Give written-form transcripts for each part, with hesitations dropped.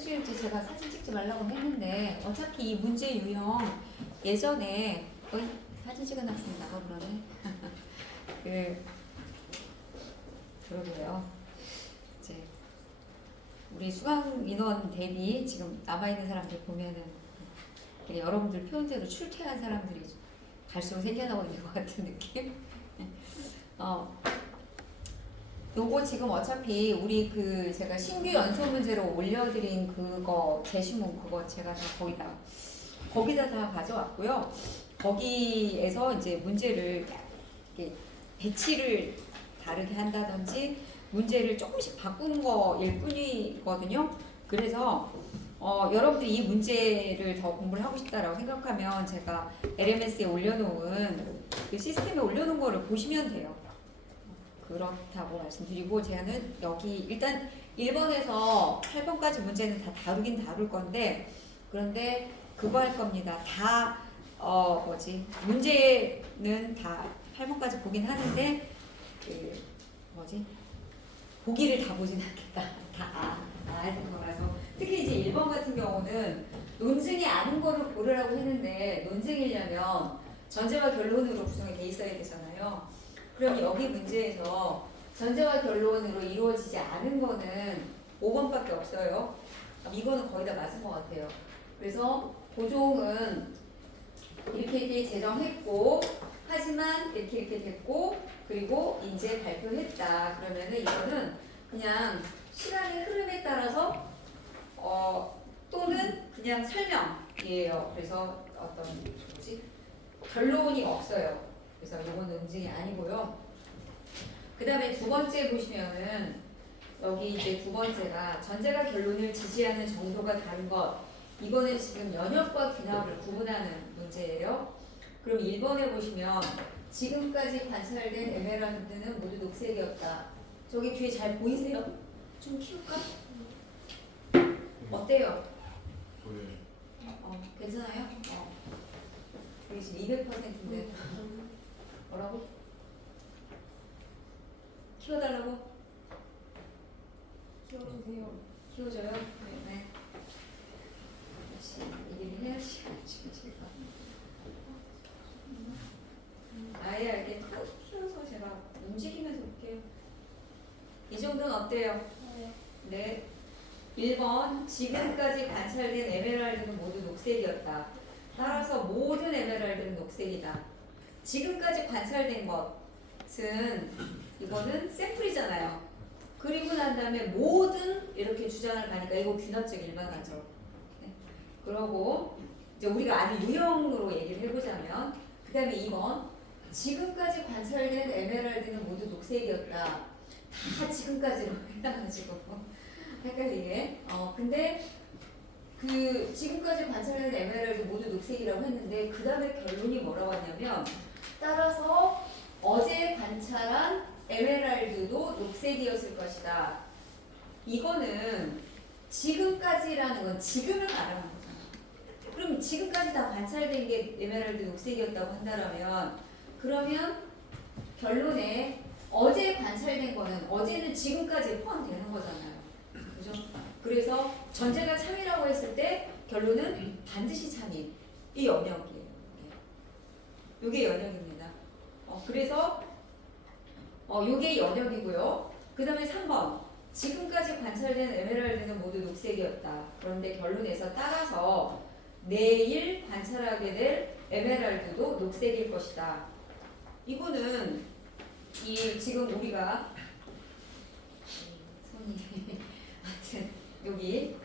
사실 이제 제가 사진 찍지 말라고 했는데 어차피 이 문제 유형 예전에 거의 사진 찍은 학생 나가 그러네. 그러게요. 이제 우리 수강 인원 대비 지금 남아있는 사람들 보면은 여러분들 표현대로 출퇴한 사람들이 갈수록 생겨나고 있는 것 같은 느낌? 요거 지금 어차피 우리 제가 신규 연소 문제로 올려드린 그거 제시문 그거 제가 다 거기다 다 가져왔고요. 거기에서 이제 문제를 이렇게 배치를 다르게 한다든지 문제를 조금씩 바꾼 거일 뿐이거든요. 그래서 여러분들이 이 문제를 더 공부를 하고 싶다라고 생각하면 제가 LMS에 올려놓은 그 시스템에 올려놓은 거를 보시면 돼요. 그렇다고 말씀드리고 저는 여기 일단 1번에서 8번까지 문제는 다 다루긴 다룰 건데 그런데 그거 할 겁니다. 다 문제는 다 8번까지 보긴 하는데 보기를 다 보진 않겠다. 다 하는 거라서 특히 이제 1번 같은 경우는 논증이 아닌 거를 고르라고 했는데 논증이려면 전제와 결론으로 구성이 돼 있어야 되잖아요. 그럼 여기 문제에서 전제와 결론으로 이루어지지 않은 거는 5번밖에 없어요. 이거는 거의 다 맞은 것 같아요. 그래서 고종은 이렇게 제정했고 하지만 이렇게 됐고 그리고 이제 발표했다. 그러면은 이거는 그냥 시간의 흐름에 따라서 또는 그냥 설명이에요. 그래서 결론이 없어요. 그래서 이건 논증이 아니고요. 그 다음에 두 번째 보시면은 여기 이제 두 번째가 전제가 결론을 지지하는 정도가 다른 것. 이거는 지금 연역과 귀납을 구분하는 문제예요. 그럼 1번에 보시면 지금까지 관찰된 에메랄드는 모두 녹색이었다. 저기 뒤에 잘 보이세요? 좀 키울까? 어때요? 괜찮아요? 여기 지금 200%인데 뭐라고? 키워달라고? 키워주세요. 키워줘요? 네. 얘기를 해야지. 아예 이렇게 키워서 제가 움직이면서 볼게요. 이 정도는 어때요? 네. 1번 지금까지 관찰된 에메랄드는 모두 녹색이었다. 따라서 모든 에메랄드는 녹색이다. 지금까지 관찰된 것은 이거는 샘플이잖아요. 그리고 난 다음에 모든 이렇게 주장을 가니까 이거 귀납적 일반화죠. 네. 그러고 이제 우리가 아는 유형으로 얘기를 해보자면 그 다음에 2번 지금까지 관찰된 에메랄드는 모두 녹색이었다. 다 지금까지로 해놔가지고 헷갈리게. 근데 지금까지 관찰된 에메랄드 모두 녹색이라고 했는데 그 다음에 결론이 뭐라고 하냐면 따라서 어제 관찰한 에메랄드도 녹색이었을 것이다. 이거는 지금까지라는 건 지금을 말하는 거잖아. 그럼 지금까지 다 관찰된 게 에메랄드 녹색이었다고 한다면 그러면 결론에 어제 관찰된 거는 어제는 지금까지 포함되는 거잖아요. 그죠? 그래서 전제가 참이라고 했을 때 결론은 반드시 참이. 이 연역이에요. 이게 연역입니다. 그래서 이게 연역이고요. 그 다음에 3번 지금까지 관찰된 에메랄드는 모두 녹색이었다. 그런데 결론에서 따라서 내일 관찰하게 될 에메랄드도 녹색일 것이다. 이거는 지금 우리가 손이 하여튼 여기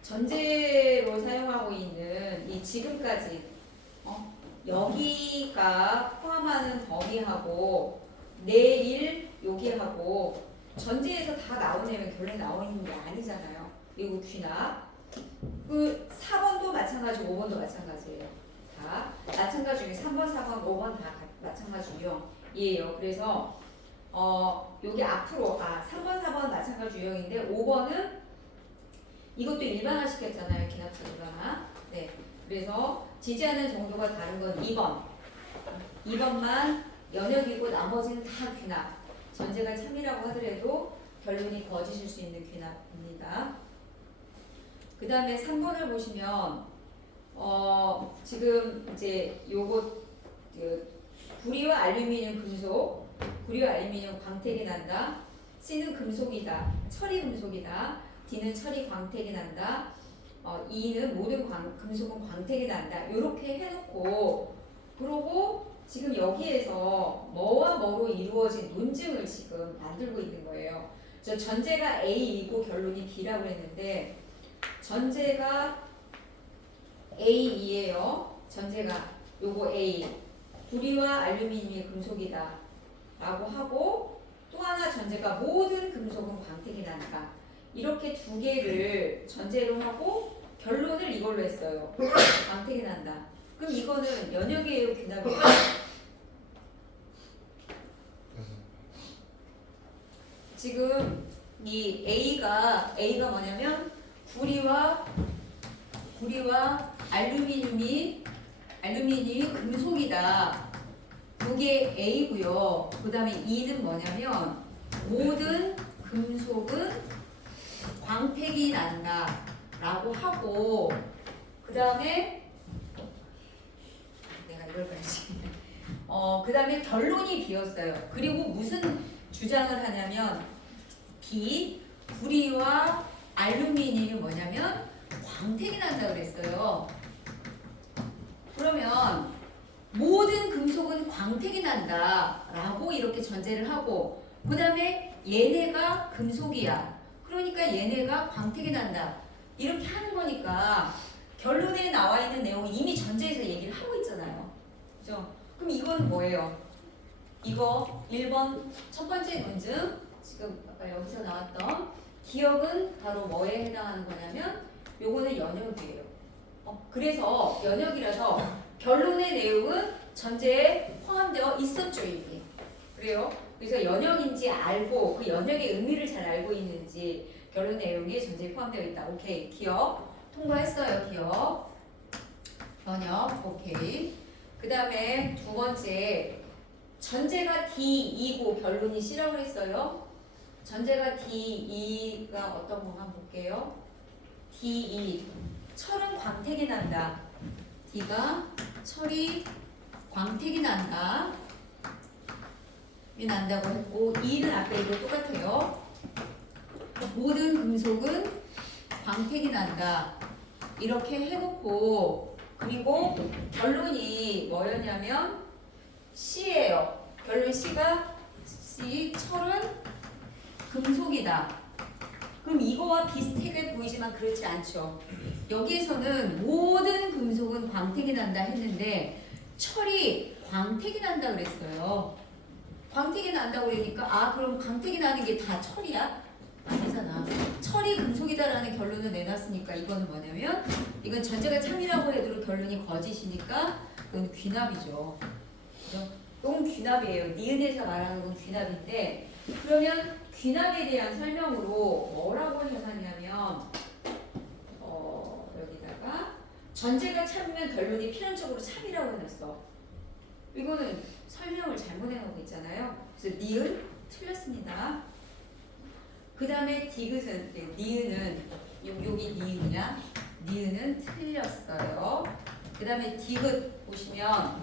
전제로 사용하고 있는 이 지금까지 여기가 포함하는 범위하고 내일 여기하고 전제에서 다 나오냐면 결론이 나오는 게 아니잖아요. 이거 귀납. 4번도 마찬가지고 5번도 마찬가지예요. 다 마찬가지 중에 3번, 4번, 5번 다 마찬가지 유형이에요. 그래서 여기 앞으로 3번, 4번 마찬가지 유형인데 5번은 이것도 일반화 시켰잖아요. 기납적 일반화. 네. 그래서 지지하는 정도가 다른 건 2번. 2번만 연역이고 나머지는 다 귀납. 전제가 참이라고 하더라도 결론이 거짓일 수 있는 귀납입니다. 그 다음에 3번을 보시면 지금 이제 요거 구리와 알루미늄 금속, 구리와 알루미늄 광택이 난다. C는 금속이다. 철이 금속이다. D는 철이 광택이 난다. E는 모든 금속은 광택이 난다. 이렇게 해놓고 그러고 지금 여기에서 뭐와 뭐로 이루어진 논증을 지금 만들고 있는 거예요. 저 전제가 A이고 결론이 B라고 했는데 전제가 A2예요. 전제가 요거 A. 구리와 알루미늄이 금속이다. 라고 하고 또 하나 전제가 모든 금속은 광택이 난다. 이렇게 두 개를 전제로 하고 결론을 이걸로 했어요. 광택이 난다. 그럼 이거는 연역이에요, 귀납이에요? 지금 이 A가 뭐냐면 구리와 알루미늄이 금속이다. 이게 A고요. 그 다음에 E는 뭐냐면 모든 금속은 광택이 난다 라고 하고 그 다음에 내가 이걸 봐야지. 그 다음에 결론이 B였어요. 그리고 무슨 주장을 하냐면 B, 구리와 알루미늄이 뭐냐면 광택이 난다 그랬어요. 그러면 모든 금속은 광택이 난다 라고 이렇게 전제를 하고 그 다음에 얘네가 금속이야. 그러니까 얘네가 광택이 난다. 이렇게 하는 거니까 결론에 나와 있는 내용은 이미 전제에서 얘기를 하고 있잖아요. 그죠? 그럼 이건 뭐예요? 이거 1번 첫 번째 논증 지금 아까 여기서 나왔던 기억은 바로 뭐에 해당하는 거냐면 요거는 연역이에요. 그래서 연역이라서 결론의 내용은 전제에 포함되어 있었죠 이미. 그래요? 그래서 연역인지 알고 그 연역의 의미를 잘 알고 있는지 결론 내용이 전제에 포함되어 있다. 오케이. 기억 통과했어요. 기억 연역 오케이. 그 다음에 두 번째 전제가 D2고 결론이 C라고 했어요. 전제가 D2가 어떤 거 한번 볼게요. D2 철은 광택이 난다. D가 철이 광택이 난다. 이 난다고 했고 E는 아까 이거 똑같아요. 모든 금속은 광택이 난다. 이렇게 해놓고 그리고 결론이 뭐였냐면 C예요. 결론 C가 C 철은 금속이다. 그럼 이거와 비슷하게 보이지만 그렇지 않죠. 여기에서는 모든 금속은 광택이 난다 했는데 철이 광택이 난다 그랬어요. 광택이 난다고 그러니까 그럼 광택이 나는 게 다 철이야? 아니잖아. 철이 금속이다라는 결론을 내놨으니까 이거는 뭐냐면 이건 전제가 참이라고 해도 결론이 거짓이니까 이건 귀납이죠. 그죠? 이건 귀납이에요. 니은에서 말하는 건 귀납인데 그러면 귀납에 대한 설명으로 뭐라고 해놨냐면 여기다가 전제가 참이면 결론이 필연적으로 참이라고 해놨어. 이거는 설명을 잘못 해놓고 있잖아요. 그래서 니은 틀렸습니다. 그 다음에 디귿은 니은은 여기 니은이야. 니은은 틀렸어요. 그 다음에 디귿 보시면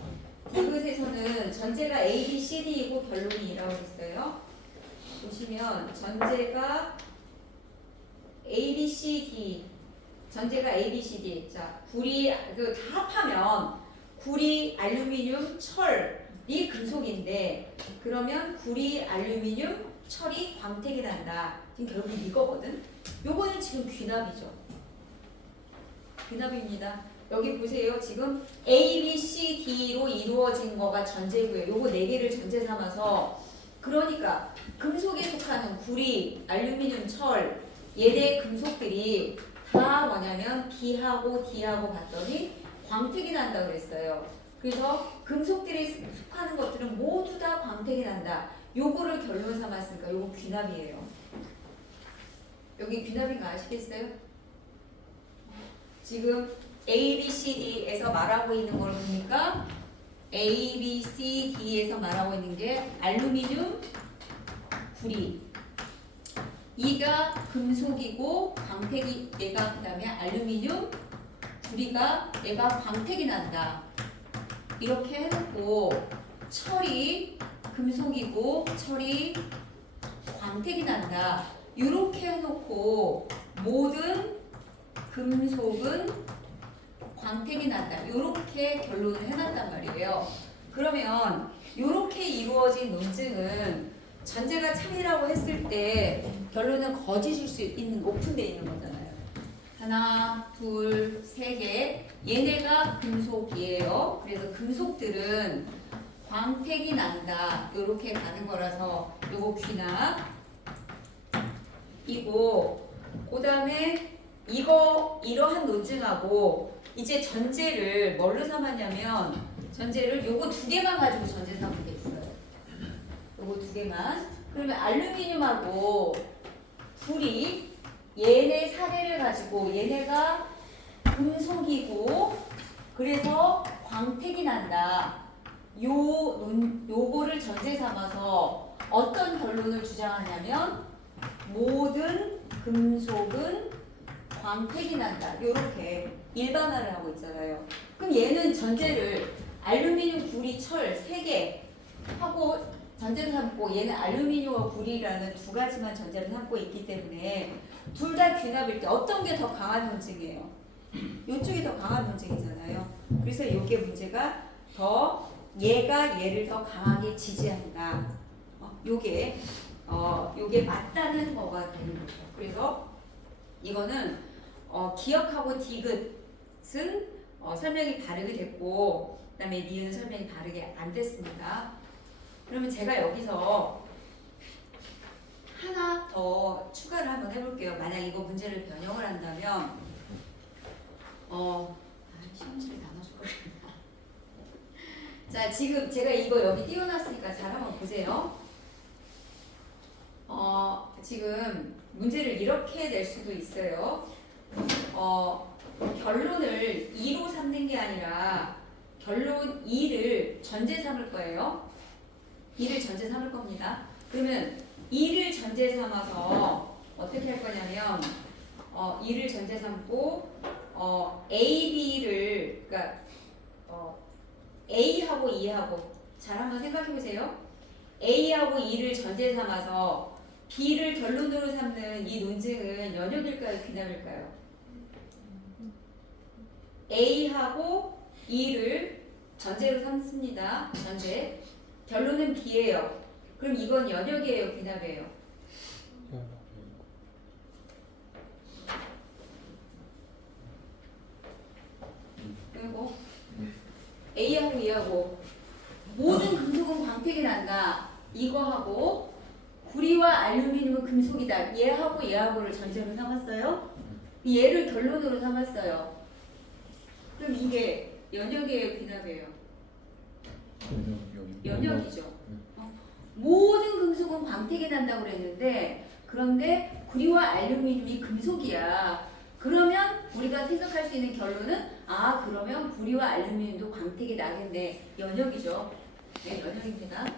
디귿에서는 전제가 A, B, C, D이고 결론이 2라고 했어요. 보시면 전제가 A, B, C, D 전제가 A, B, C, D 자 구리 다 합하면 구리, 알루미늄, 철이 금속인데 그러면 구리, 알루미늄, 철이 광택이 난다. 지금 결국 이거거든. 요거는 지금 귀납이죠. 귀납입니다. 여기 보세요. 지금 A, B, C, D로 이루어진 거가 전제고요. 요거 4개를 전제 삼아서 그러니까 금속에 속하는 구리, 알루미늄, 철 얘네 금속들이 다 뭐냐면 B하고 D하고 봤더니 광택이 난다 그랬어요. 그래서 금속들이 속하는 것들은 모두 다 광택이 난다. 요거를 결론 삼았으니까 요거 귀납이에요. 여기 귀납인 거 아시겠어요? 지금 A, B, C, D에서 말하고 있는 걸 보니까 A, B, C, D에서 말하고 있는 게 알루미늄, 구리 이가 금속이고 광택이 얘가 그다음에 알루미늄, 구리가 얘가 광택이 난다. 이렇게 해놓고 철이 금속이고 철이 광택이 난다. 이렇게 해놓고 모든 금속은 광택이 난다. 이렇게 결론을 해놨단 말이에요. 그러면 이렇게 이루어진 논증은 전제가 참이라고 했을 때 결론은 거짓일 수 있는 오픈되어 있는 거잖아요. 하나, 둘, 세 개. 얘네가 금속이에요. 그래서 금속들은 광택이 난다. 이렇게 가는 거라서 요거 귀나 이고 그 다음에 이러한 논증하고 이제 전제를 뭘로 삼았냐면 전제를 요거 두 개만 가지고 전제 삼은 게 있어요. 요거 두 개만. 그러면 알루미늄하고 구리 얘네 사례를 가지고 얘네가 금속이고 그래서 광택이 난다. 요거를 전제 삼아서 어떤 결론을 주장하냐면 모든 금속은 광택이 난다. 요렇게 일반화를 하고 있잖아요. 그럼 얘는 전제를 알루미늄, 구리, 철 3개 하고 전제를 삼고 얘는 알루미늄과 구리라는 두 가지만 전제를 삼고 있기 때문에 둘 다 귀납일 때 어떤 게 더 강한 논증이에요? 이쪽이 더 강한 논증이잖아요. 그래서 이게 문제가 더 얘가 얘를 더 강하게 지지한다. 요게 맞다는 거가 되는 거죠. 그래서 이거는 기억하고 디귿은 설명이 바르게 됐고 그다음에 니은 설명이 바르게 안 됐습니다. 그러면 제가 여기서 하나 더 추가를 한번 해볼게요. 만약 이거 문제를 변형을 한다면 시험지를 나눠줄 거구나. 자, 지금 제가 이거 여기 띄워놨으니까 잘 한번 보세요. 지금 문제를 이렇게 낼 수도 있어요. 결론을 2로 삼는 게 아니라 결론 2를 전제 삼을 거예요. 2를 전제 삼을 겁니다. 그러면 2를 전제 삼아서 어떻게 할 거냐면 2를 전제 삼고 A, B를 그러니까 A하고 E하고 잘 한번 생각해 보세요. A하고 E를 전제 삼아서 B를 결론으로 삼는 이 논증은 연역일까요? 귀납일까요? A하고 E를 전제로 삼습니다. 전제. 결론은 B예요. 그럼 이건 연역이에요? 귀납이에요? 그리고 A하고 E하고 모든 금속은 광택이 난다. 이거하고 구리와 알루미늄은 금속이다. 얘하고 얘하고를 전제로 삼았어요. 얘를 결론으로 삼았어요. 그럼 이게 연역이에요? 귀납이에요? 연역이죠. 모든 금속은 광택이 난다고 그랬는데 그런데 구리와 알루미늄이 금속이야. 그러면 우리가 생각할 수 있는 결론은 그러면 구리와 알루미늄도 광택이 나겠네. 연역이죠. 네, 연역입니다.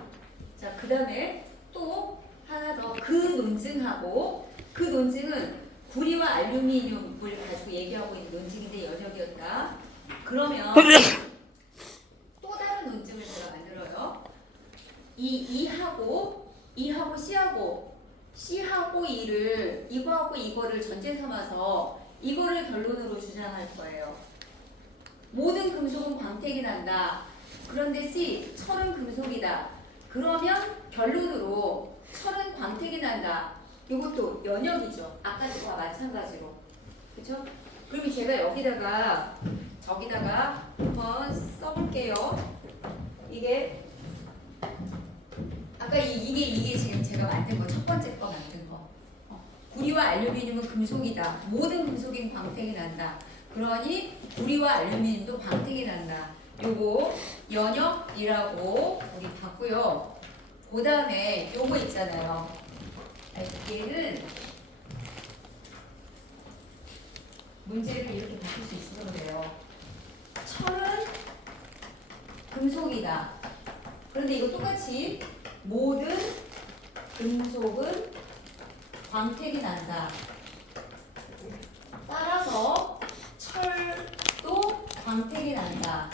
자, 그 다음에 또 하나 더 그 논증하고 그 논증은 구리와 알루미늄을 가지고 얘기하고 있는 논증인데 연역이었다. 그러면 또 다른 논증을 제가 만들어요. E하고 C하고 E를 이거하고 이거를 전제 삼아서 이거를 결론으로 주장할 거예요. 모든 금속은 광택이 난다. 그런데 C, 철은 금속이다. 그러면 결론으로 철은 광택이 난다. 이것도 연역이죠. 아까 거와 마찬가지로. 그렇죠? 그러면 제가 여기다가 저기다가 한번 써볼게요. 이게 아까 이게 지금 제가 만든 거 첫 번째 거 만든 거. 구리와 알루미늄은 금속이다. 모든 금속인 광택이 난다. 그러니 구리와 알루미늄도 광택이 난다. 요거 연역이라고 우리 봤고요. 그 다음에 요거 있잖아요. 얘는 문제를 이렇게 바꿀 수 있으면 돼요. 철은 금속이다. 그런데 이거 똑같이 모든 금속은 광택이 난다. 따라서 철도 광택이 난다.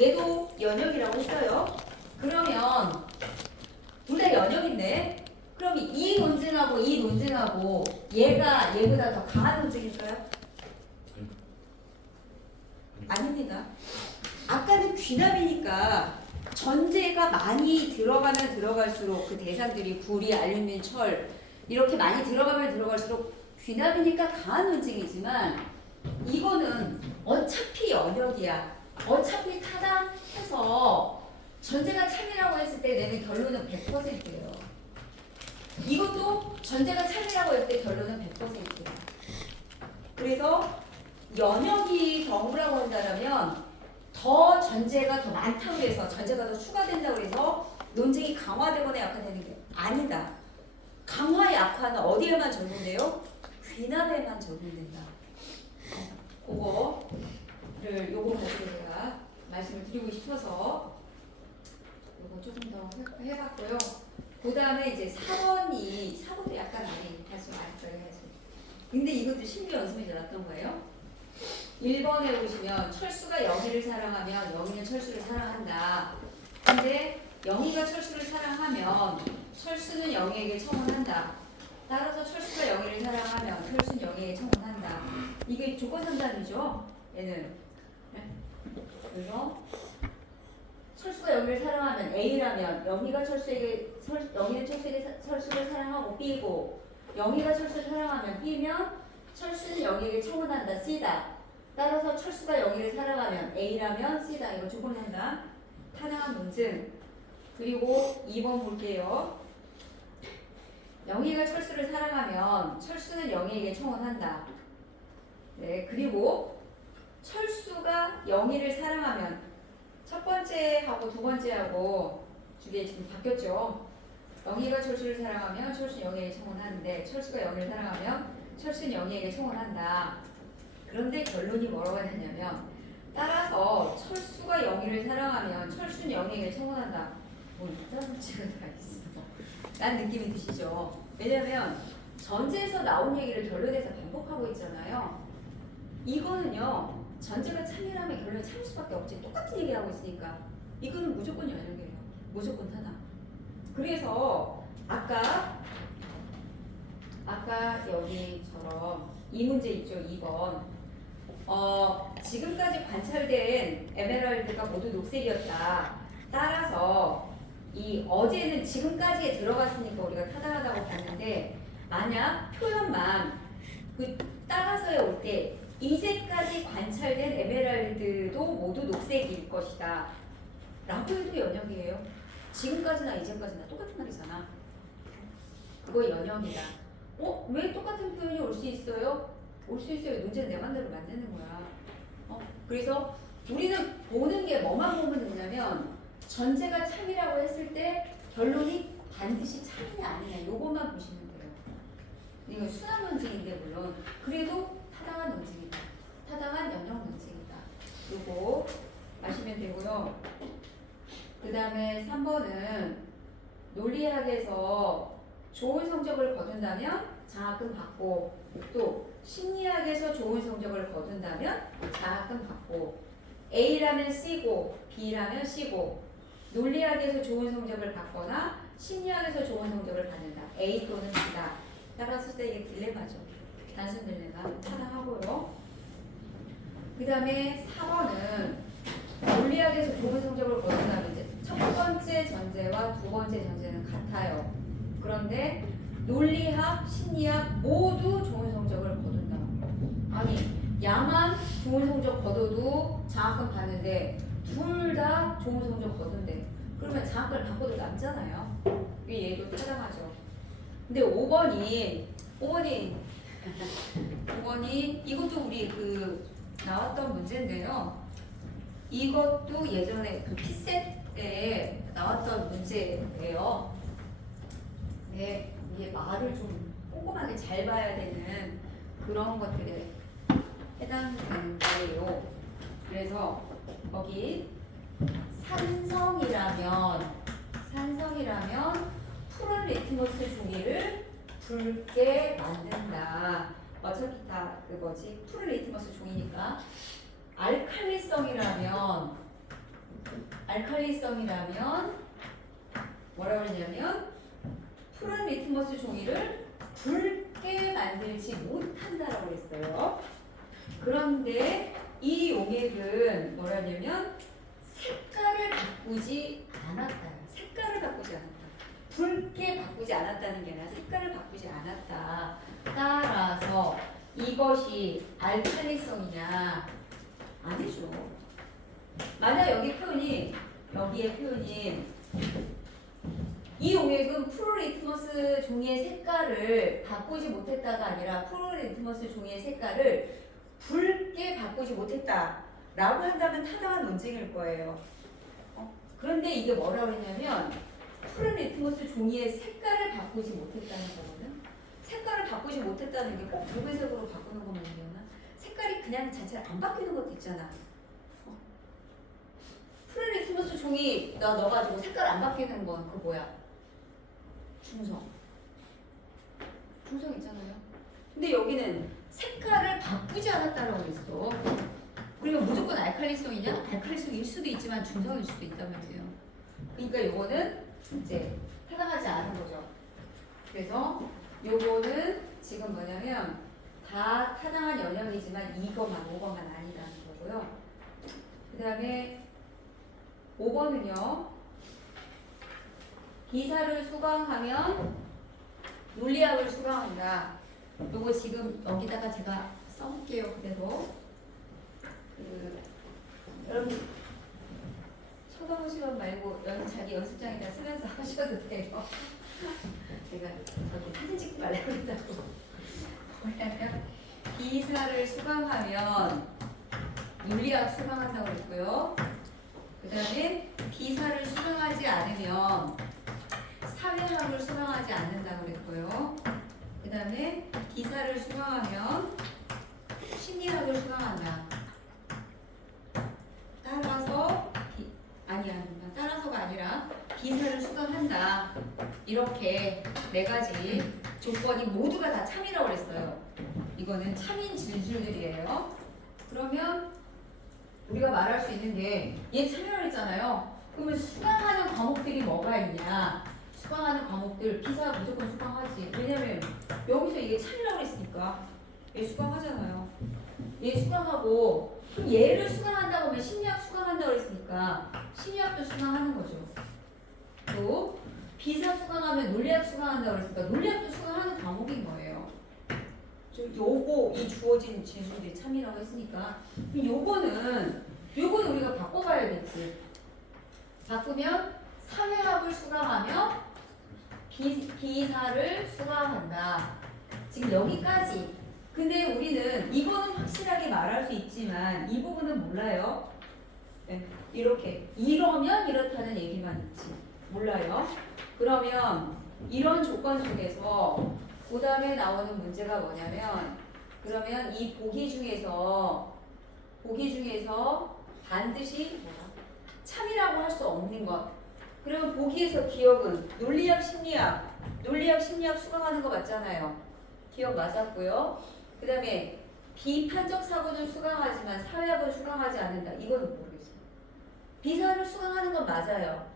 얘도 연역이라고 했어요. 그러면 둘 다 연역인데 그럼 이 논증하고 이 논증하고 얘가 얘보다 더 강한 논증일까요? 아닙니다. 아까는 귀납이니까 전제가 많이 들어가면 들어갈수록 그 대상들이 구리, 알루미늄, 철 이렇게 많이 들어가면 들어갈수록 귀납이니까 강한 논증이지만 이거는 어차피 연역이야. 어차피 타당해서 전제가 참이라고 했을 때 내는 결론은 100%예요. 이것도 전제가 참이라고 했을 때 결론은 100%예요. 그래서 연역이 경우라고 한다면 더 전제가 더 많다고 해서 전제가 더 추가된다고 해서 논증이 강화되거나 약화되는 게 아니다. 강화 약화는 어디에만 적용돼요? 귀납에만 적용된다. 그거를 요거 가지고 제가 말씀을 드리고 싶어서 요거 조금 더 해봤고요. 그 다음에 이제 4번도 약간 많이 다시 말씀해야지. 근데 이것도 신규 연습이 나왔던 거예요. 1번에 보시면 철수가 영희를 사랑하면 영희는 철수를 사랑한다. 근데 영희가 철수를 사랑하면 철수는 영희에게 청혼한다. 따라서 철수가 영희를 사랑하면 철수는 영희에게 청혼한다. 이게 조건 상담이죠. 얘는. 그래서 철수가 영희를 사랑하면 A라면 영희는 철수에게 철수를 사랑하고 B고 영희가 철수를 사랑하면 B면 철수는 영희에게 청혼한다. C다. 따라서 철수가 영희를 사랑하면 A라면 C다. 이거 조건한다. 타당한 논증. 그리고 2번 볼게요. 영희가 철수를 사랑하면 철수는 영희에게 청혼한다. 네, 그리고 철수가 영희를 사랑하면 첫 번째하고 두 번째하고 주게 지금 바뀌었죠. 영희가 철수를 사랑하면 철수는 영희에게 청혼하는데 철수가 영희를 사랑하면 철수는 영희에게 청혼한다. 그런데 결론이 뭐라고 하냐면 따라서 철수가 영희를 사랑하면 철수는 영희에게 청혼한다. 뭐 이딴 문제가 다 있어. 란 느낌이 드시죠? 왜냐면 전제에서 나온 얘기를 결론에서 반복하고 있잖아요. 이거는요. 전제가 참이라면 결론이 참일 수밖에 없지. 똑같은 얘기하고 있으니까. 이거는 무조건 연역이에요. 무조건 타당. 그래서 아까 여기처럼 이 문제 있죠. 2번. 지금까지 관찰된 에메랄드가 모두 녹색이었다. 따라서 이 어제는 지금까지에 들어갔으니까 우리가 타당하다고 봤는데 만약 표현만 그 따라서에 올 때 이제까지 관찰된 에메랄드도 모두 녹색일 것이다. 라고 해도 연역이에요. 지금까지나 이제까지나 똑같은 말이잖아. 그거 연역이다. 왜 똑같은 표현이 올 수 있어요? 올 수 있어요. 논제는 내 맘대로 만드는 거야. 그래서 우리는 보는 게 뭐만 보면 되냐면 전제가 참이라고 했을 때 결론이 반드시 참이냐 아니냐 요것만 보시면 돼요. 이거 순환 논증인데 물론 그래도 타당한 논증이다. 타당한 연역 논증이다. 요거 아시면 되고요. 그 다음에 3번은 논리학에서 좋은 성적을 거둔다면 장학금 받고 또 심리학에서 좋은 성적을 거둔다면 장학금 받고 A라면 C고 B라면 C고 논리학에서 좋은 성적을 받거나 심리학에서 좋은 성적을 받는다. A 또는 B다. 따라서 이게 딜레마죠. 단순 딜레마 타당하고요. 그 다음에 4번은 논리학에서 좋은 성적을 거둔다면 이제 첫 번째 전제와 두 번째 전제는 같아요. 그런데 논리학, 심리학 모두 좋은 성적을 거둔다. 아니 야만 좋은 성적 거둬도 장학금 받는데 둘 다 좋은 성적 거둔대. 그러면 장학금을 받고도 남잖아요. 이게 얘도 타당하죠. 근데 5번이 이것도 우리 그 나왔던 문제인데요. 이것도 예전에 그 피셋 때 나왔던 문제예요. 네, 이게 말을 좀 꼼꼼하게 잘 봐야 되는 그런 것들에 해당되는 거예요. 그래서 거기 산성이라면 푸른 리트머스 종이를 붉게 만든다. 어차피 다 그 뭐지? 푸른 리트머스 종이니까 알칼리성이라면 뭐라고 그러냐면 푸른 리트머스 종이를 붉게 만들지 못한다라고 했어요. 그런데 이 용액은 뭐라 하냐면 색깔을 바꾸지 않았다. 색깔을 바꾸지 않았다. 붉게 바꾸지 않았다는 게 아니라 색깔을 바꾸지 않았다. 따라서 이것이 알칼리성이냐? 아니죠. 만약 여기에 표현이 이 용액은 푸른 리트머스 종이의 색깔을 바꾸지 못했다가 아니라 푸른 리트머스 종이의 색깔을 붉게 바꾸지 못했다라고 한다면 타당한 논증일 거예요. 그런데 이게 뭐라고 했냐면 푸른 리트머스 종이의 색깔을 바꾸지 못했다는 거거든. 색깔을 바꾸지 못했다는 게 꼭 붉은색으로 바꾸는 것만 얘기하나? 색깔이 그냥 자체로 안 바뀌는 것도 있잖아. 푸른 리트머스 종이 넣어가지고 색깔 안 바뀌는 건 그거 뭐야? 중성 있잖아요. 근데 여기는 색깔을 바꾸지 않았다라고 했어. 그러면 무조건 알칼리성이냐? 알칼리성일 수도 있지만 중성일 수도 있단 말이에요. 그러니까 요거는 이제 타당하지 않은 거죠. 그래서 요거는 지금 뭐냐면 다 타당한 연형이지만 이거만 5번만 아니라는 거고요. 그 다음에 5번은요. 기사를 수강하면 논리학을 수강한다. 요거 지금 여기다가 제가 써볼게요. 그대로. 여러분 쳐다보시면 말고 자기 연습장에다 쓰면서 하셔도 돼요. 제가 저기 사진 찍지 말라고 그랬다고. 뭐냐면 기사를 수강하면 논리학 수강한다고 그랬고요. 그 다음에 기사를 수강하지 않으면 사회학을 수강하지 않는다고 그랬고요. 그 다음에 기사를 수강하면 심리학을 수강한다. 따라서가 아니라 기사를 수강한다. 이렇게 네 가지 조건이 모두가 다 참이라고 그랬어요. 이거는 참인 진술들이에요. 그러면 우리가 말할 수 있는 게 얘 참이라고 했잖아요. 그러면 수강하는 과목들이 뭐가 있냐? 수강하는 과목들 기사 무조건 수강하지. 왜냐면 여기서 이게 참이라고 했으니까 얘 수강하잖아요. 얘 수강하고 그럼 얘를 수강한다고 하면 심리학 수강한다고 했으니까 심리학도 수강하는 거죠. 또 비사 수강하면 논리학 수강한다고 했으니까 논리학도 수강하는 과목인 거예요. 요거 이 주어진 진술들이 참이라고 했으니까 요거는 우리가 바꿔봐야겠지. 바꾸면 사회학을 수강하며 기사를 수강한다. 지금 여기까지. 근데 우리는 이거는 확실하게 말할 수 있지만 이 부분은 몰라요. 네, 이렇게 이러면 이렇다는 얘기만 있지 몰라요. 그러면 이런 조건 속에서 그 다음에 나오는 문제가 뭐냐면 그러면 이 보기 중에서 반드시 참이라고 할 수 없는 것. 그러면 보기에서 기억은 논리학 심리학 수강하는 거 맞잖아요. 기억 맞았고요. 그 다음에 비판적 사고는 수강하지만 사회학은 수강하지 않는다. 이거는 모르겠어요. 비사를 수강하는 건 맞아요.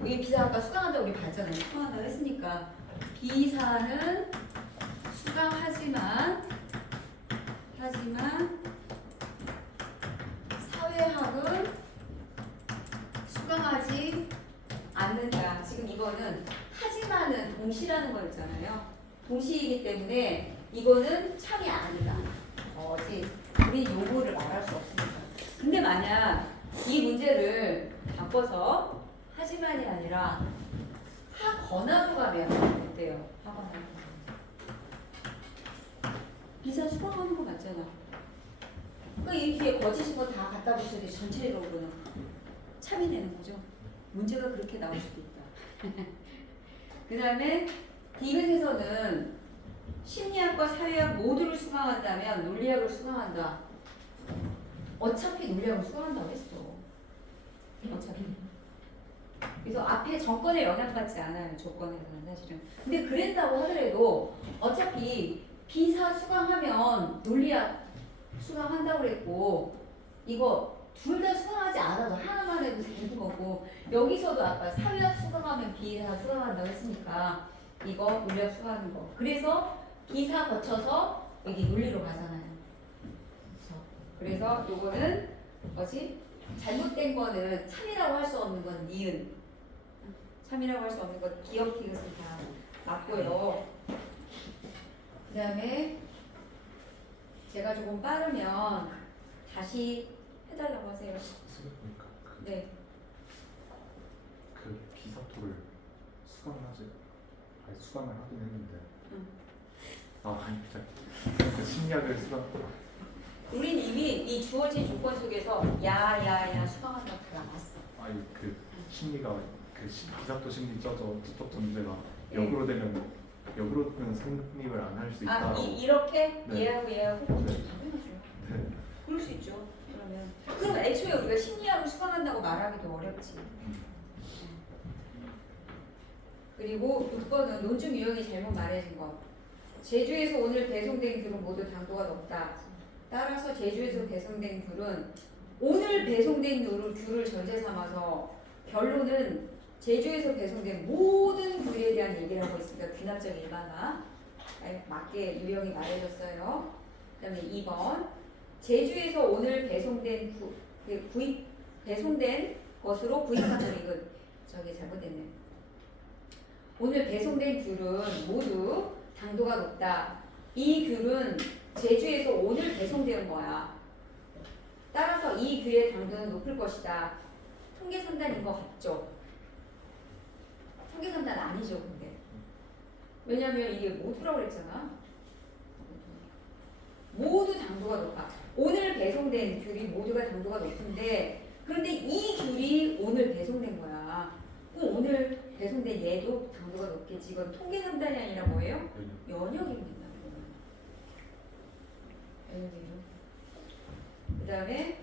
우리 비사 아까 수강한다고 우리 봤잖아요. 수강한다고 했으니까 비사는 수강하지만 사회학은 수강하지 않는다. 지금 이거는 하지만은 동시라는 거였잖아요. 동시이기 때문에 이거는 참이 아니다. 우리 요거를 말할 수 없습니다. 근데 만약 이 문제를 바꿔서 하지만이 아니라 하거나로 가면 어때요? 하거나. 비사 수강하는 거 맞잖아. 그러니까 이 뒤에 거짓인 거 다 갖다 붙여야 돼. 전체적으로는 참이 되는 거죠. 문제가 그렇게 나올 수도 있다. 그 다음에 디귿에서는 심리학과 사회학 모두를 수강한다면 논리학을 수강한다. 어차피 논리학을 수강한다고 했어. 어차피. 그래서 앞에 정권에 영향받지 않아요. 조건에서는 사실은. 근데 그랬다고 하더라도 어차피 비사 수강하면 논리학 수강한다고 그랬고 이거 둘 다 수강하지 않아도 하나만 해도 되는 거고 여기서도 아까 사회학 수강하면 비사 수강한다고 했으니까 이거 논리학 수강하는 거. 그래서 비사 거쳐서 여기 논리로 가잖아요. 그래서 요거는 뭐지? 잘못된 거는 참이라고 할 수 없는 건 니은. 참이라고 할 수 없는 건 기억 티귿은 다 맞고요. 그 다음에 제가 조금 빠르면 다시 해달라고 하세요. 생각해보니까 네. 그 비사토를 수강을 하긴 했는데 그 심리학을 수강 우린 이미 이 주어진 조건 속에서 야야야 수강한다고 다 나왔어. 아니 그 심리가 비사토 심리 저쪽 문제가 네. 역으로 되면 성립을 안 할 수 있다. 이렇게 네. 얘하고 네. 당연하죠. 네. 그럴 수 있죠. 그럼 애초에 우리가 심리학을 수강한다고 말하기도 어렵지. 그리고 6번은 논중 유형이 잘못 말해진 것. 제주에서 오늘 배송된 귤은 모두 당도가 높다. 따라서 제주에서 배송된 귤은 오늘 배송된 귤을 전제 삼아서 결론은 제주에서 배송된 모든 귤에 대한 얘기를 하고 있습니다. 귀납적 일반화 맞게 유형이 말해졌어요. 그 다음에 2번 제주에서 오늘 배송된 배송된 것으로 구입한 금액은 저게 잘못됐네. 오늘 배송된 귤은 모두 당도가 높다. 이 귤은 제주에서 오늘 배송된 거야. 따라서 이 귤의 당도는 높을 것이다. 통계산단인 것 같죠? 통계산단 아니죠, 근데. 왜냐면 이게 모두라고 그랬잖아. 모두 당도가 높아. 오늘 배송된 귤이 모두가 당도가 높은데 그런데 이 귤이 오늘 배송된 거야. 그럼 오늘 배송된 얘도 당도가 높겠지. 이건 통계산단이 아니라 뭐예요? 연역입니다. 그 다음에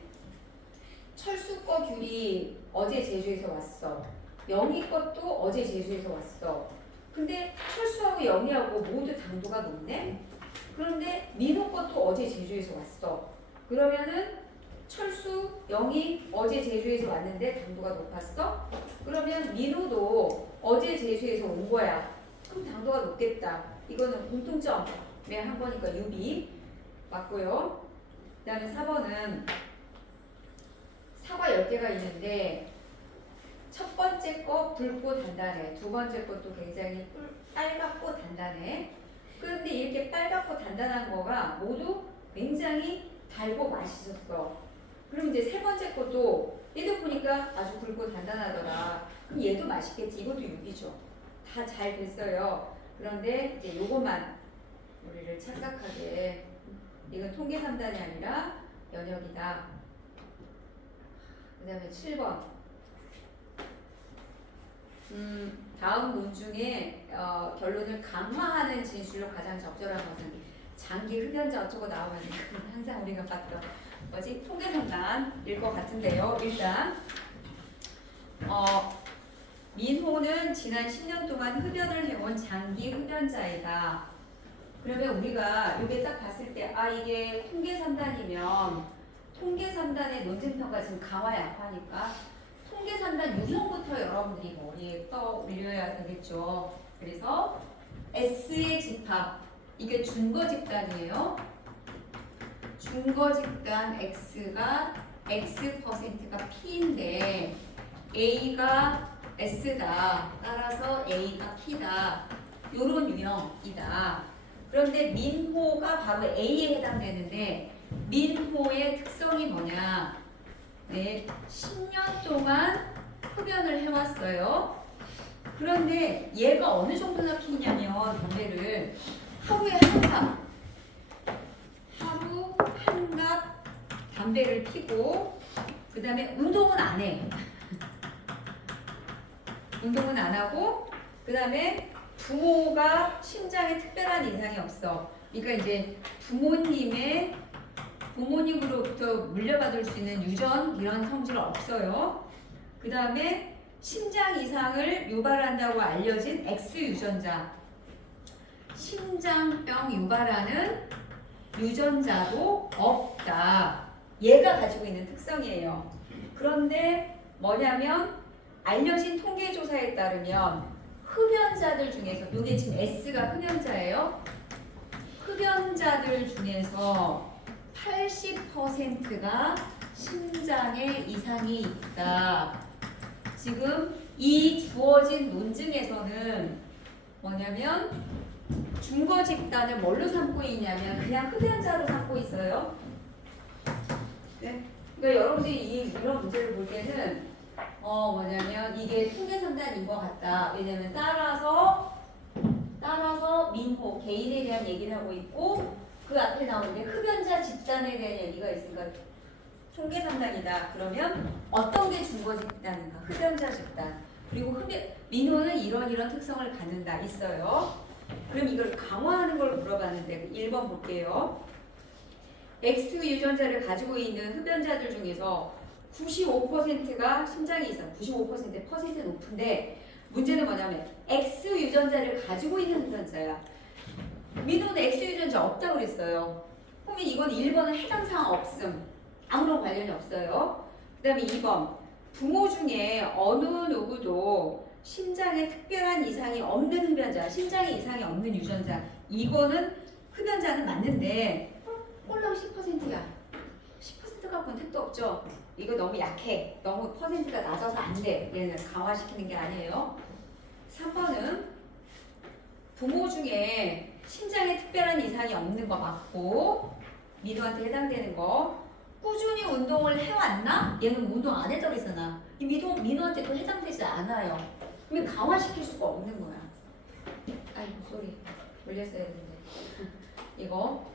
철수 거 귤이 어제 제주에서 왔어. 영희 것도 어제 제주에서 왔어. 근데 철수하고 영희하고 모두 당도가 높네? 그런데 민호 것도 어제 제주에서 왔어. 그러면은 철수, 영희 어제 제주에서 왔는데 당도가 높았어? 그러면 민호도 어제 제주에서 온 거야. 그럼 당도가 높겠다. 이거는 공통점에 한 거니까 유비 맞고요. 그 다음에 4번은 사과 10개가 있는데 첫 번째 거 붉고 단단해. 두 번째 것도 굉장히 빨갛고 단단해. 그런데 이렇게 빨갛고 단단한 거가 모두 굉장히 달고 맛있었어. 그럼 이제 세 번째 것도 얘도 보니까 아주 굵고 단단하더라. 그럼 얘도 맛있겠지. 이것도 6이죠. 다 잘 됐어요. 그런데 이제 요것만 우리를 착각하게 이건 통계 3단이 아니라 연역이다. 그 다음에 7번 다음 논중에 결론을 강화하는 진술로 가장 적절한 것은 장기 흡연자 어쩌고 나오면 항상 우리가 봤던 뭐지? 통계상단일 것 같은데요. 일단 민호는 지난 10년 동안 흡연을 해온 장기 흡연자이다. 그러면 우리가 이게 딱 봤을 때 이게 통계 3단이면 통계 3단의 논증평가 지금 강화 약화니까 통계 3단 유형부터 여러분들이 머리에 떠올려야 되겠죠. 그래서 S의 집합 이게 준거집단이에요. 준거집단 X가 X%가 P인데 A가 S다. 따라서 A가 P다. 요런 유형이다. 그런데 민호가 바로 A에 해당되는데 민호의 특성이 뭐냐? 네, 10년 동안 흡연을 해왔어요. 그런데 얘가 어느 정도나 피냐면 담배를 하루에 한 갑 담배를 피고 그 다음에 운동은 안 해. 운동은 안 하고 그 다음에 부모가 심장에 특별한 이상이 없어. 그러니까 이제 부모님으로부터 물려받을 수 있는 유전 이런 성질 없어요. 그 다음에 심장 이상을 유발한다고 알려진 X 유전자. 심장병 유발하는 유전자도 없다. 얘가 가지고 있는 특성이에요. 그런데 뭐냐면 알려진 통계 조사에 따르면 흡연자들 중에서 이게 지금 S가 흡연자예요. 흡연자들 중에서 80%가 심장에 이상이 있다. 지금 이 주어진 논증에서는 뭐냐면 중거 집단을 뭘로 삼고 있냐면 그냥 흡연자로 삼고 있어요. 네. 그러니까 여러분들이 이런 문제를 볼 때는 뭐냐면 이게 통계 상단인 것 같다. 왜냐면 따라서 민호 개인에 대한 얘기를 하고 있고 그 앞에 나오는 게 흡연자 집단에 대한 얘기가 있으니까 통계 상단이다. 그러면 어떤 게 중거 집단인가? 흡연자 집단. 그리고 민호는 이런 특성을 갖는다. 있어요. 그럼 이걸 강화하는 걸 물어봤는데 1번 볼게요. X 유전자를 가지고 있는 흡연자들 중에서 95%가 심장이 이상, 95% 높은데 문제는 뭐냐면 X 유전자를 가지고 있는 흡연자야. 민호는 X 유전자 없다고 그랬어요. 그러면 이건 1번은 해당 사항 없음. 아무런 관련이 없어요. 그 다음에 2번 부모 중에 어느 누구도 심장에 특별한 이상이 없는 흡연자, 심장에 이상이 없는 유전자. 이거는 흡연자는 맞는데 꼴랑 10%야. 10% 갖고는 택도 없죠. 이거 너무 약해. 너무 퍼센트가 낮아서 안 돼. 얘는 강화시키는 게 아니에요. 3번은 부모 중에 심장에 특별한 이상이 없는 거 맞고 민호한테 해당되는 거. 꾸준히 운동을 해왔나? 얘는 운동 안 했다고 했잖아. 이 민호한테 또 해당되지 않아요. 그러면 강화시킬 수가 없는 거야. 아이고 쏘리 올렸어야 되는데. 이거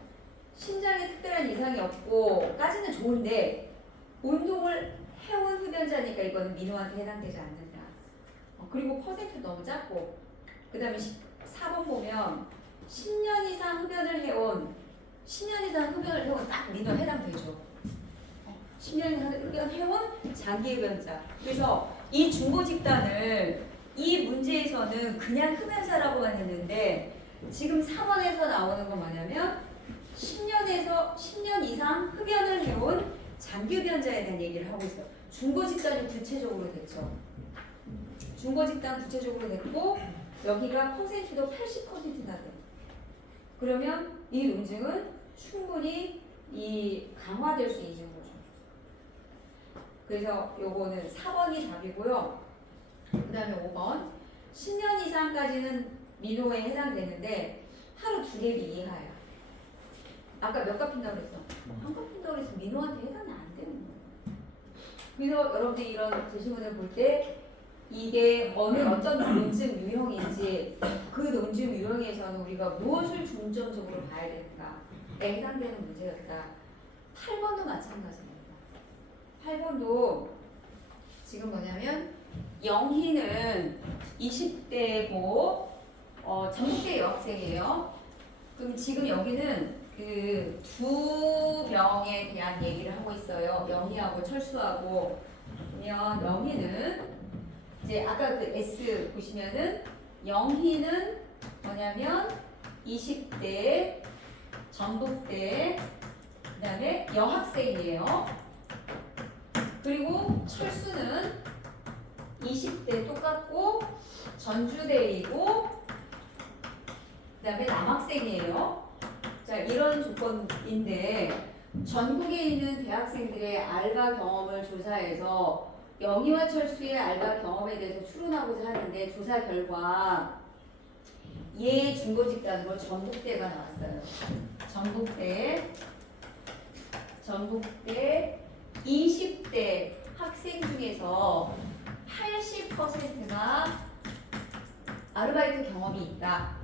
심장에 특별한 이상이 없고까지는 좋은데 운동을 해온 흡연자니까 이거는 민호한테 해당되지 않는다. 그리고 퍼센트 너무 작고 그 다음에 4번 보면 10년 이상 흡연을 해온 딱 민호 해당되죠. 10년 이상 흡연해온 장기 흡연자. 그래서 이 중고 집단을 이 문제에서는 그냥 흡연자라고만 했는데 지금 4번에서 나오는 건 뭐냐면 10년 이상 흡연을 해온 장기 흡연자에 대한 얘기를 하고 있어요. 중고 집단이 구체적으로 됐죠. 중고 집단 구체적으로 됐고 여기가 퍼센트도 80%나 돼. 그러면 이 논증은 충분히 강화될 수 있는 거죠. 그래서 요거는 4번이 답이고요. 그 다음에 5번 10년 이상까지는 민호에 해당되는데 하루 2개비 이하야. 아까 몇 값 핀다고 그랬어? 한 값 핀다고 그래서 민호한테 해당이 안 되는 거예요. 그래서 여러분들이 이런 제시문을 볼 때 이게 어떤 논증 유형인지 그 논증 유형에서는 우리가 무엇을 중점적으로 봐야 되는가에 해당되는 문제였다. 8번도 마찬가지입니다. 8번도 지금 뭐냐면 영희는 20대고 전국대 여학생이에요. 그럼 지금 여기는 그 두 명에 대한 얘기를 하고 있어요. 영희하고 철수하고. 그러면 영희는 이제 아까 그 S 보시면은 영희는 뭐냐면 20대 전북대 그다음에 여학생이에요. 그리고 철수는 20대 똑같고 전주대이고 그다음에 남학생이에요. 자, 이런 조건인데 전국에 있는 대학생들의 알바 경험을 조사해서 영희와 철수의 알바 경험에 대해서 추론하고자 하는데 조사 결과 얘 중고 집단으로 전북대가 나왔어요. 전북대 20대 학생 중에서 80%가 아르바이트 경험이 있다.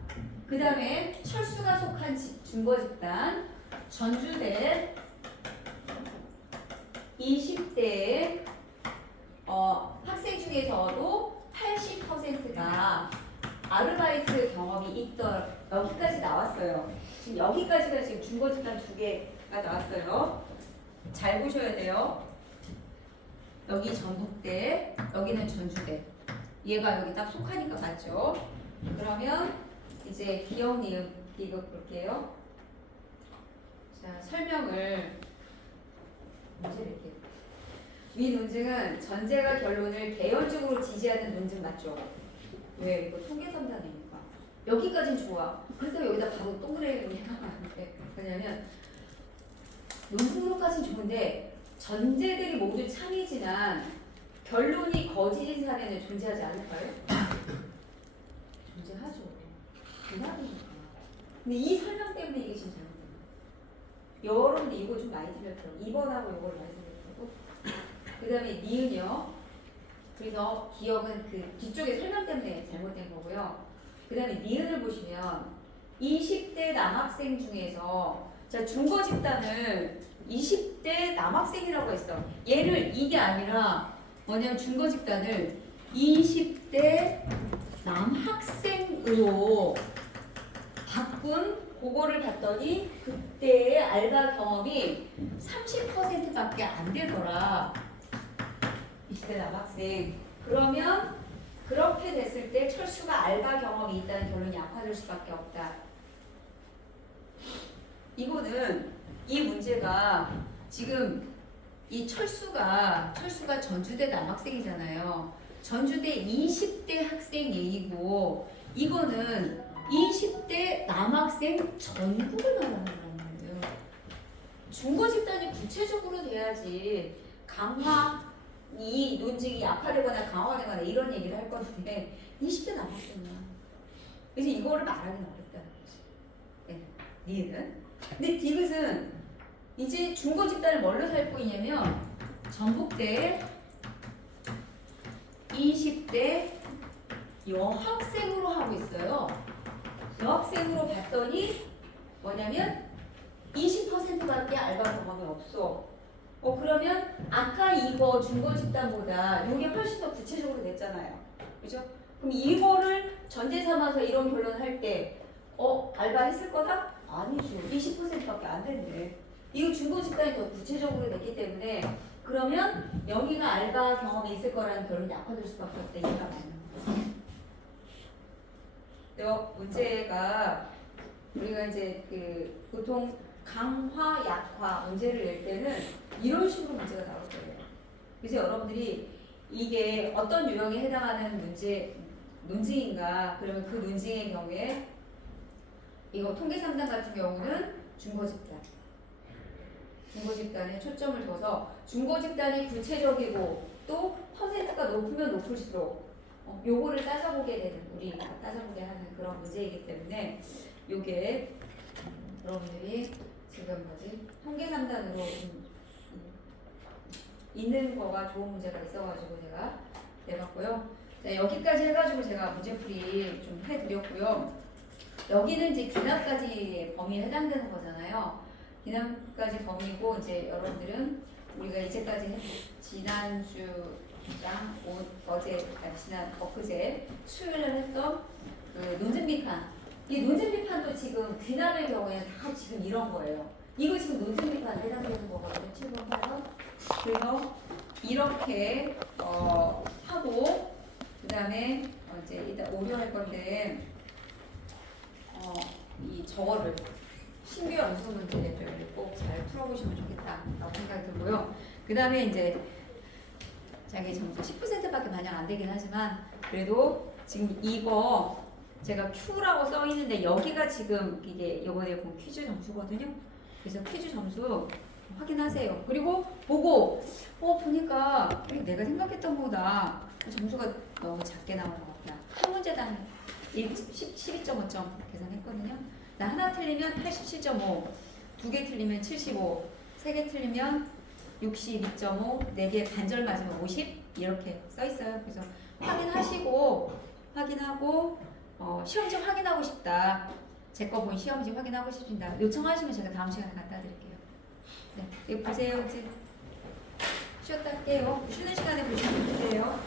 그 다음에 철수가 속한 중고 집단 전주대 20대 학생 중에서도 80%가 아르바이트 경험이 있더 여기까지 나왔어요. 지금 여기까지가 지금 중고 집단 2개가 나왔어요. 잘 보셔야 돼요. 여기 전북대, 여기는 전주대. 얘가 여기 딱 속하니까 맞죠? 그러면 이제 기억, 니은, 비급 볼게요. 자, 설명을 문제 낼게요. 위 논증은 전제가 결론을 개연적으로 지지하는 논증 맞죠? 왜? 이거 통계선단이니까. 여기까진 좋아. 그래서 여기다 바로 동그라미를 해가면 안 돼. 왜냐면 논증으로까진 좋은데 전제들이 모두 참이지만 결론이 거짓인 사례는 존재하지 않을까요? 존재하죠. 이상하니까. 근데 이 설명 때문에 이게 지금 잘못된 거예요. 여러분들 이거 좀 많이 틀렸더라고. 2번하고 이걸 많이 틀렸다고. 그 다음에 니은이요. 그래서 기억은 그 뒤쪽에 설명 때문에 잘못된 거고요. 그 다음에 니은을 보시면 20대 남학생 중에서 자 중고 집단을 20대 남학생이라고 했어. 얘를 이게 아니라 뭐냐면 중고 집단을 20대 남학생으로 바꾼 그거를 봤더니 그때의 알바 경험이 30%밖에 안 되더라. 20대 남학생. 그러면 그렇게 됐을 때 철수가 알바 경험이 있다는 결론이 악화될 수밖에 없다. 이거는 이 문제가 지금 이 철수가 전주대 남학생이잖아요. 전주대 20대 학생 얘기고 이거는 20대 남학생 전국을 말하는 거란 말이에요. 중고 집단이 구체적으로 돼야지 강화 이 논증이 약화되거나 강화되거나 이런 얘기를 할 건데 20대 남학생이야. 그래서 이거를 말하기는 어렵다는 거지. 네. 니은. 근데 디귿은 이제 중고 집단을 뭘로 살고 있냐면 전북대 20대 여학생으로 하고 있어요. 여학생으로 봤더니 뭐냐면 20%밖에 알바 경험이 없어. 그러면 아까 이거 중고 집단보다 이게 훨씬 더 구체적으로 됐잖아요. 그죠? 그럼 이거를 전제 삼아서 이런 결론을 할 때 알바 했을 거다? 아니죠. 20%밖에 안 된대. 이거 중고 집단이 더 구체적으로 됐기 때문에 그러면 여기가 알바 경험이 있을 거라는 결론이 약화될 수밖에 없다. 이해가 맞는 거죠. 문제가 우리가 이제 그 보통 강화, 약화 문제를 낼 때는 이런 식으로 문제가 나올 거예요. 그래서 여러분들이 이게 어떤 유형에 해당하는 논증인가 그러면 그 논증의 경우에 이거 통계 3단 같은 경우는 중고 집단. 중고 집단에 초점을 둬서 중고 집단이 구체적이고 또 퍼센트가 높으면 높을수록 요거를 따져보게 되는 우리가 따져보게 하는 그런 문제이기 때문에 요게 여러분들이 지금 통계 3단으로 있는 거가 좋은 문제가 있어가지고 제가 내봤고요. 자, 여기까지 해가지고 제가 문제풀이 좀 해드렸고요. 여기는 이제 기납까지 범위에 해당되는 거잖아요. 기납까지 범위고 이제 여러분들은 우리가 이제까지 지난주랑 지난 엊그제 수요일에 했던 그 논증비판. 이 논증비판도 지금 귀납의 경우에는 다 지금 이런 거예요. 이거 지금 논증비판에 해당되는 거거든요. 7번 8번. 그래서 이렇게 하고 그 다음에 이제 이따 오류할 건데 이 저거를 신규 연수 문제를 꼭 잘 풀어보시면 좋겠다라고 생각이 들고요. 그 다음에 이제 자기 점수 10%밖에 반영 안 되긴 하지만 그래도 지금 이거 제가 Q라고 써 있는데 여기가 지금 이게 이번에 본 퀴즈 점수거든요. 그래서 퀴즈 점수 확인하세요. 그리고 보고 보니까 내가 생각했던 것보다 점수가 너무 작게 나온 것 같다. 한 문제당 12.5점 계산했거든요. 나 하나 틀리면 87.5, 두 개 틀리면 75, 세 개 틀리면 62.5, 네 개 반절 맞으면 50 이렇게 써 있어요. 그래서 확인하고 시험지 확인하고 싶다. 제 거 본 시험지 확인하고 싶습니다. 요청하시면 제가 다음 시간에 갖다 드릴게요. 네, 이거 보세요. 이제 쉬었다 할게요. 쉬는 시간에 보시면 되세요.